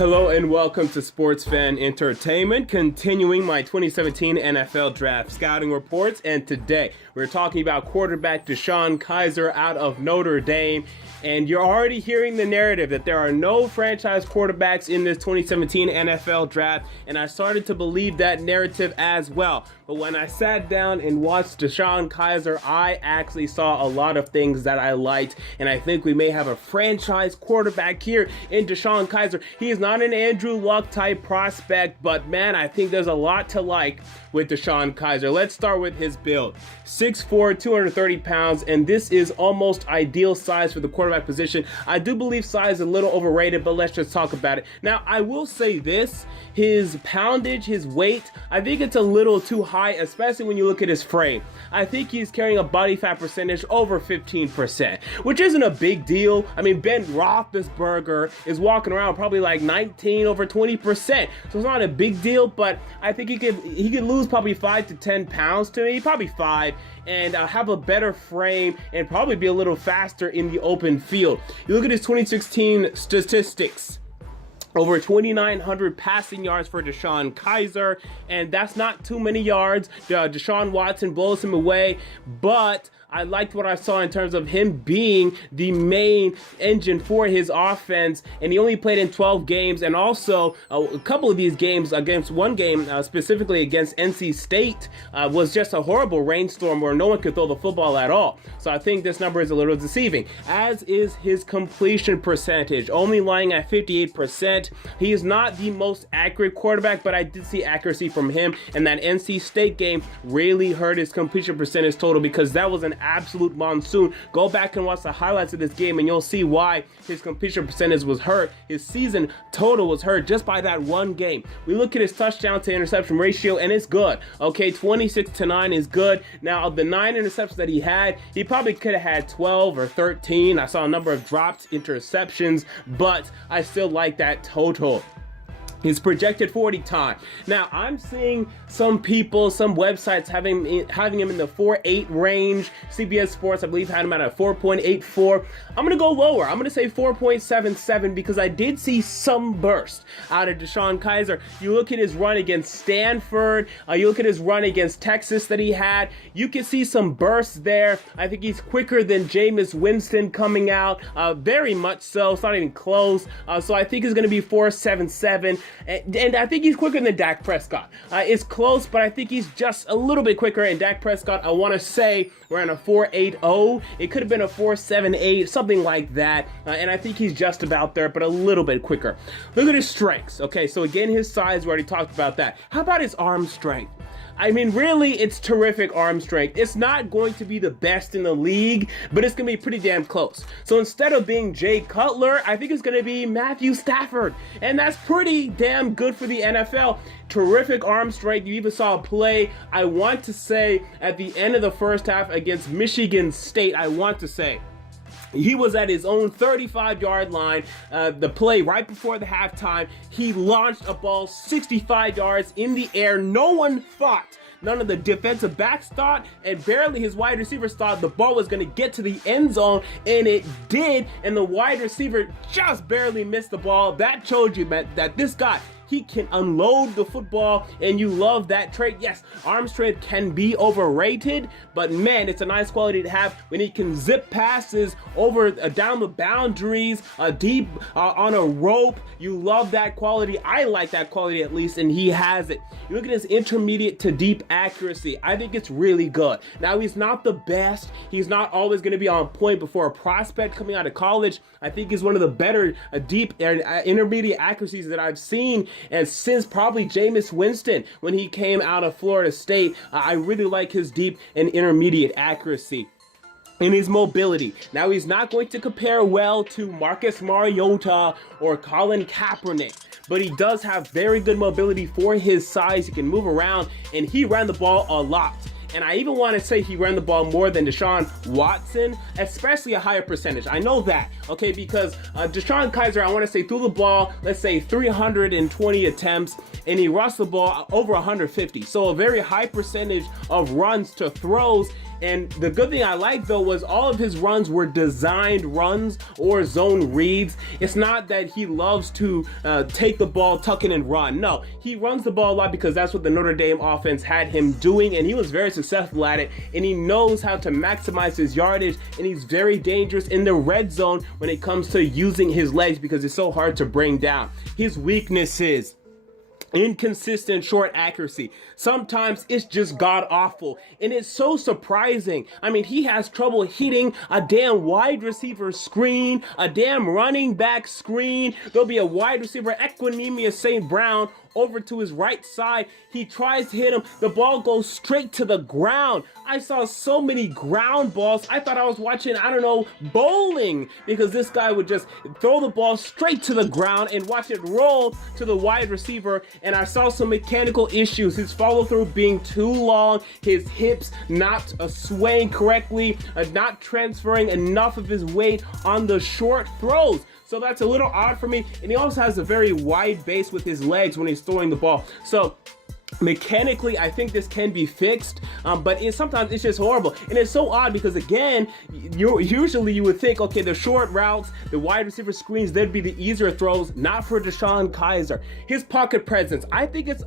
Hello and welcome to Sports Fan Entertainment, continuing my 2017 NFL Draft Scouting Reports, and today we're talking about quarterback DeShone Kizer out of Notre Dame. And you're already hearing the narrative that there are no franchise quarterbacks in this 2017 NFL Draft, and I started to believe that narrative as well. But when I sat down and watched DeShone Kizer, I actually saw a lot of things that I liked, and I think we may have a franchise quarterback here in DeShone Kizer. He is not an Andrew Luck type prospect, but man, I think there's a lot to like with DeShone Kizer. Let's start with his build. 6'4", 230 pounds, and this is almost ideal size for the quarterback position. I do believe size is a little overrated, but let's just talk about it. Now, I will say this, his poundage, his weight, I think it's a little too high, especially when you look at his frame. I think he's carrying a body fat percentage over 15%, which isn't a big deal. I mean, Ben Roethlisberger is walking around probably like 19 over 20%, so it's not a big deal, but I think he could lose probably 5 to 10 pounds to me, probably 5, and have a better frame and probably be a little faster in the open field. You look at his 2016 statistics. Over 2,900 passing yards for DeShone Kizer, and that's not too many yards. Deshaun Watson blows him away, but I liked what I saw in terms of him being the main engine for his offense, and he only played in 12 games, and also a couple of these games, against one game specifically against NC State, was just a horrible rainstorm where no one could throw the football at all. So I think this number is a little deceiving, as is his completion percentage, only lying at 58%. He is not the most accurate quarterback, but I did see accuracy from him, and that NC State game really hurt his completion percentage total because that was an absolute monsoon. Go back and watch the highlights of this game and you'll see why his completion percentage was hurt. His season total was hurt just by that one game. We look at his touchdown to interception ratio and it's good. Okay, 26-9 is good. Now, of the 9 interceptions that he had, he probably could have had 12 or 13. I saw a number of dropped interceptions, but I still like that total. His projected 40 time. Now, I'm seeing some people, some websites having him in the 4.8 range. CBS Sports, I believe, had him at a 4.84. I'm going to go lower. I'm going to say 4.77 because I did see some burst out of DeShone Kizer. You look at his run against Stanford. You look at his run against Texas that he had. You can see some bursts there. I think he's quicker than Jameis Winston coming out. Very much so. It's not even close. So I think it's going to be 4.77. And I think he's quicker than Dak Prescott. It's close, but I think he's just a little bit quicker. And Dak Prescott, I want to say, we're on a 4.80. It could have been a 4.78, something like that. And I think he's just about there, but a little bit quicker. Look at his strengths. Okay, so again, his size, we already talked about that. How about his arm strength? I mean, really, it's terrific arm strength. It's not going to be the best in the league, but it's going to be pretty damn close. So instead of being Jay Cutler, I think it's going to be Matthew Stafford. And that's pretty damn good for the NFL. Terrific arm strength. You even saw a play, I want to say, at the end of the first half against Michigan State, I want to say. He was at his own 35-yard line, the play right before the halftime. He launched a ball 65 yards in the air. No one thought, none of the defensive backs thought, and barely his wide receivers thought the ball was going to get to the end zone, and it did, and the wide receiver just barely missed the ball. That showed you that this guy, he can unload the football, and you love that trait. Yes, arm strength can be overrated, but man, it's a nice quality to have when he can zip passes over down the boundaries, deep on a rope. You love that quality. I like that quality at least, and he has it. You look at his intermediate to deep accuracy. I think it's really good. Now, he's not the best. He's not always going to be on point before a prospect coming out of college. I think he's one of the better deep intermediate accuracies that I've seen. And since probably Jameis Winston, when he came out of Florida State, I really like his deep and intermediate accuracy. In his mobility. Now, he's not going to compare well to Marcus Mariota or Colin Kaepernick, but he does have very good mobility for his size. He can move around, and he ran the ball a lot. And I even want to say he ran the ball more than Deshaun Watson, especially a higher percentage. I know that, okay, because DeShone Kizer, I want to say, threw the ball, let's say 320 attempts, and he rushed the ball over 150. So a very high percentage of runs to throws. And the good thing I like though was all of his runs were designed runs or zone reads. It's not that he loves to take the ball, tuck it and run. No, he runs the ball a lot because that's what the Notre Dame offense had him doing, and he was very successful at it, and he knows how to maximize his yardage, and he's very dangerous in the red zone when it comes to using his legs because it's so hard to bring down. His weaknesses: inconsistent short accuracy. Sometimes it's just god awful, and it's so surprising. I mean, he has trouble hitting a damn wide receiver screen, a damn running back screen. There'll be a wide receiver, Equanimeous St. Brown, over to his right side. He tries to hit him. The ball goes straight to the ground. I saw so many ground balls. I thought I was watching, I don't know, bowling, because this guy would just throw the ball straight to the ground and watch it roll to the wide receiver. And I saw some mechanical issues. His follow through being too long, his hips not swaying correctly, not transferring enough of his weight on the short throws. So that's a little odd for me. And he also has a very wide base with his legs when he's throwing the ball. So mechanically, I think this can be fixed, but sometimes it's just horrible. And it's so odd because, again, usually you would think, okay, the short routes, the wide receiver screens, they'd be the easier throws. Not for DeShone Kizer. His pocket presence, I think it's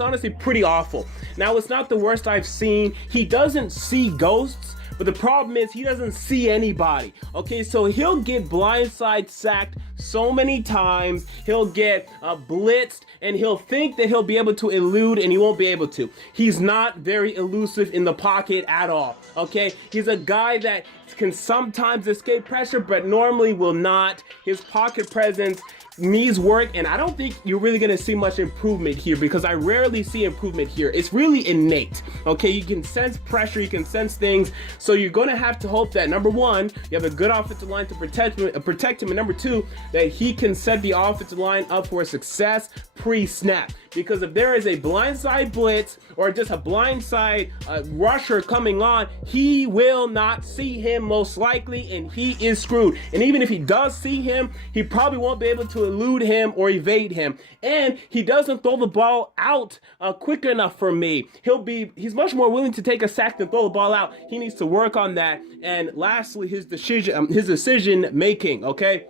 honestly pretty awful. Now, it's not the worst I've seen. He doesn't see ghosts, but the problem is he doesn't see anybody. Okay, so he'll get blindside sacked so many times. He'll get blitzed, and he'll think that he'll be able to elude, and he won't be able to. He's not very elusive in the pocket at all. Okay, he's a guy that can sometimes escape pressure, but normally will not. His pocket presence needs work, and I don't think you're really going to see much improvement here, because I rarely see improvement here. It's really innate. Okay, you can sense pressure, you can sense things, so you're going to have to hope that, number one, you have a good offensive line to protect him, and number two, that he can set the offensive line up for success pre-snap. Because if there is a blindside blitz or just a blindside rusher coming on, he will not see him most likely, and he is screwed. And even if he does see him, he probably won't be able to elude him or evade him. And he doesn't throw the ball out quick enough for me. He's much more willing to take a sack than throw the ball out. He needs to work on that. And lastly, his decision making, okay?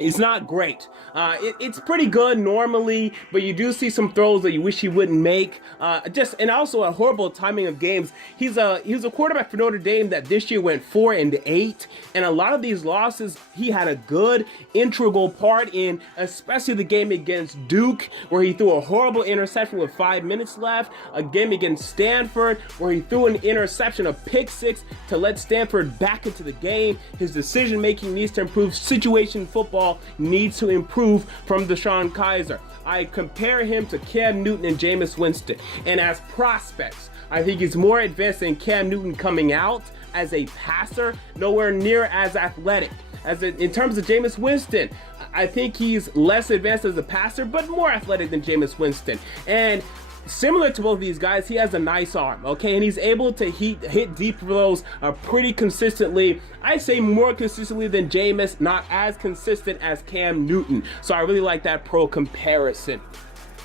It's not great. It's pretty good normally, but you do see some throws that you wish he wouldn't make. And also a horrible timing of games. He was a quarterback for Notre Dame that this year went 4-8, and a lot of these losses he had a good integral part in, especially the game against Duke, where he threw a horrible interception with 5 minutes left. A game against Stanford, where he threw an interception, a pick six, to let Stanford back into the game. His decision making needs to improve. Situation football needs to improve from DeShone Kizer. I compare him to Cam Newton and Jameis Winston, and as prospects, I think he's more advanced than Cam Newton coming out. As a passer, nowhere near as athletic. In terms of Jameis Winston, I think he's less advanced as a passer, but more athletic than Jameis Winston. And similar to both of these guys, he has a nice arm, okay? And he's able to hit deep throws pretty consistently. I'd say more consistently than Jameis, not as consistent as Cam Newton. So I really like that pro comparison.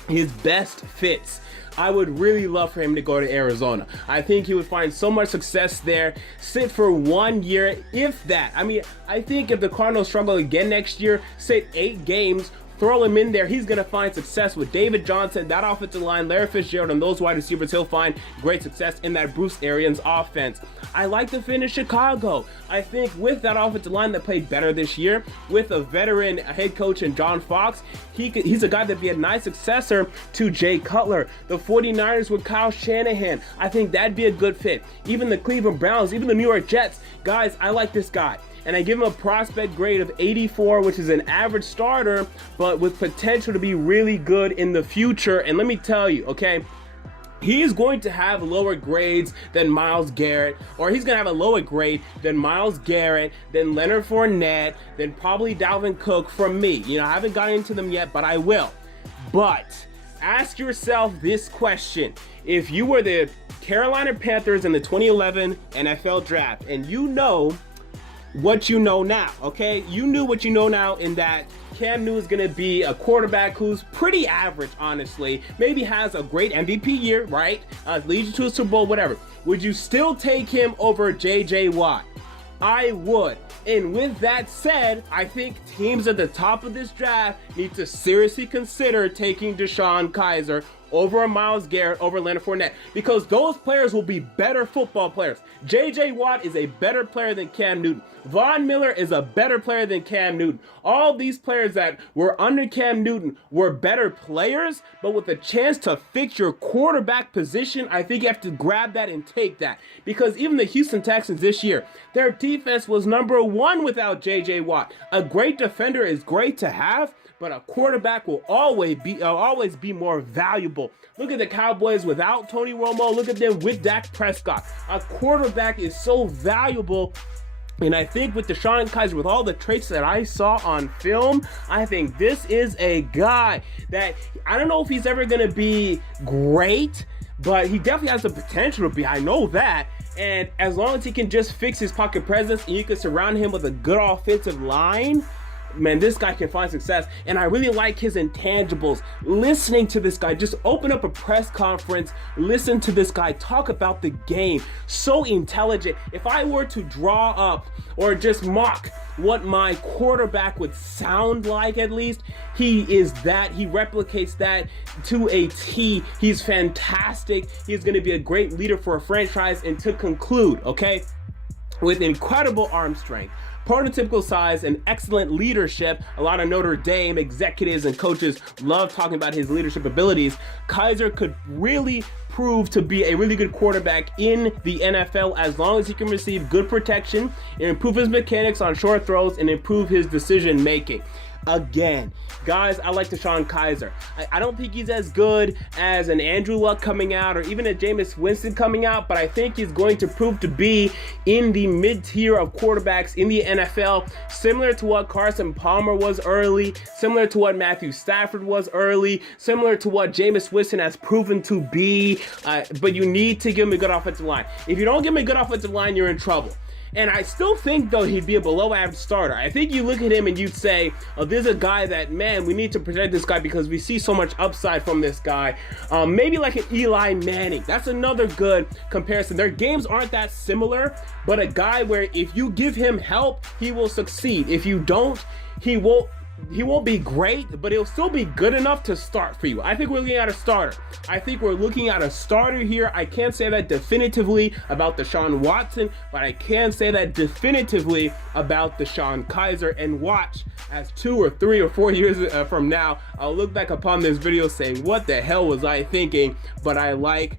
His best fits: I would really love for him to go to Arizona. I think he would find so much success there. Sit for 1 year, if that. I mean, I think if the Cardinals struggle again next year, sit 8 games, throw him in there, he's going to find success with David Johnson, that offensive line, Larry Fitzgerald, and those wide receivers. He'll find great success in that Bruce Arians offense. I like the fit in Chicago. I think with that offensive line that played better this year, with a veteran head coach in John Fox, he's a guy that'd be a nice successor to Jay Cutler. The 49ers with Kyle Shanahan, I think that'd be a good fit. Even the Cleveland Browns, even the New York Jets, guys, I like this guy. And I give him a prospect grade of 84, which is an average starter, but with potential to be really good in the future. And let me tell you, okay, he's going to have lower grades than Myles Garrett, or he's going to have a lower grade than Myles Garrett, than Leonard Fournette, than probably Dalvin Cook from me. You know, I haven't gotten into them yet, but I will. But ask yourself this question. If you were the Carolina Panthers in the 2011 NFL Draft, and you know what you know now, okay? You knew what you know now in that Cam Newton is going to be a quarterback who's pretty average, honestly, maybe has a great MVP year, right? Leads you to a Super Bowl, whatever. Would you still take him over J.J. Watt? I would. And with that said, I think teams at the top of this draft need to seriously consider taking DeShone Kizer over Myles Garrett, over Leonard Fournette, because those players will be better football players. J.J. Watt is a better player than Cam Newton. Von Miller is a better player than Cam Newton. All these players that were under Cam Newton were better players, but with a chance to fix your quarterback position, I think you have to grab that and take that. Because even the Houston Texans this year, their defense was number one without J.J. Watt. A great defender is great to have, but a quarterback will always be more valuable. Look at the Cowboys without Tony Romo. Look at them with Dak Prescott. A quarterback is so valuable. And I think with DeShone Kizer, with all the traits that I saw on film, I think this is a guy that, I don't know if he's ever going to be great, but he definitely has the potential to be. I know that. And as long as he can just fix his pocket presence and you can surround him with a good offensive line, man, this guy can find success. And I really like his intangibles. Listening to this guy, just open up a press conference, listen to this guy talk about the game. So intelligent. If I were to draw up or just mock what my quarterback would sound like, at least, he is that. He replicates that to a T. He's fantastic. He's going to be a great leader for a franchise. And to conclude, okay, with incredible arm strength, prototypical size, and excellent leadership. A lot of Notre Dame executives and coaches love talking about his leadership abilities. Kizer could really prove to be a really good quarterback in the NFL as long as he can receive good protection and improve his mechanics on short throws and improve his decision making. Again, guys, I like DeShone Kizer. I don't think he's as good as an Andrew Luck coming out or even a Jameis Winston coming out, but I think he's going to prove to be in the mid-tier of quarterbacks in the NFL, similar to what Carson Palmer was early, similar to what Matthew Stafford was early, similar to what Jameis Winston has proven to be, but you need to give him a good offensive line. If you don't give him a good offensive line, you're in trouble. And I still think, though, he'd be a below-average starter. I think you look at him and you'd say, oh, there's a guy that, man, we need to protect this guy because we see so much upside from this guy. Maybe like an Eli Manning. That's another good comparison. Their games aren't that similar, but a guy where if you give him help, he will succeed. If you don't, he won't be great, but he'll still be good enough to start for you. I think we're looking at a starter. I think we're looking at a starter here. I can't say that definitively about Deshaun Watson, but I can say that definitively about DeShone Kizer. And watch, as 2 or 3 or 4 years from now, I'll look back upon this video saying, what the hell was I thinking? But I like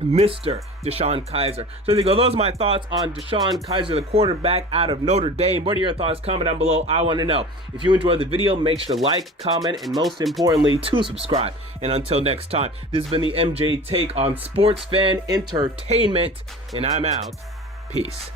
Mr. DeShone Kizer. So there you go. Those are my thoughts on DeShone Kizer, the quarterback out of Notre Dame. What are your thoughts? Comment down below. I want to know. If you enjoyed the video, make sure to like, comment, and most importantly, to subscribe. And until next time, this has been the MJ Take on Sports Fan Entertainment, and I'm out. Peace.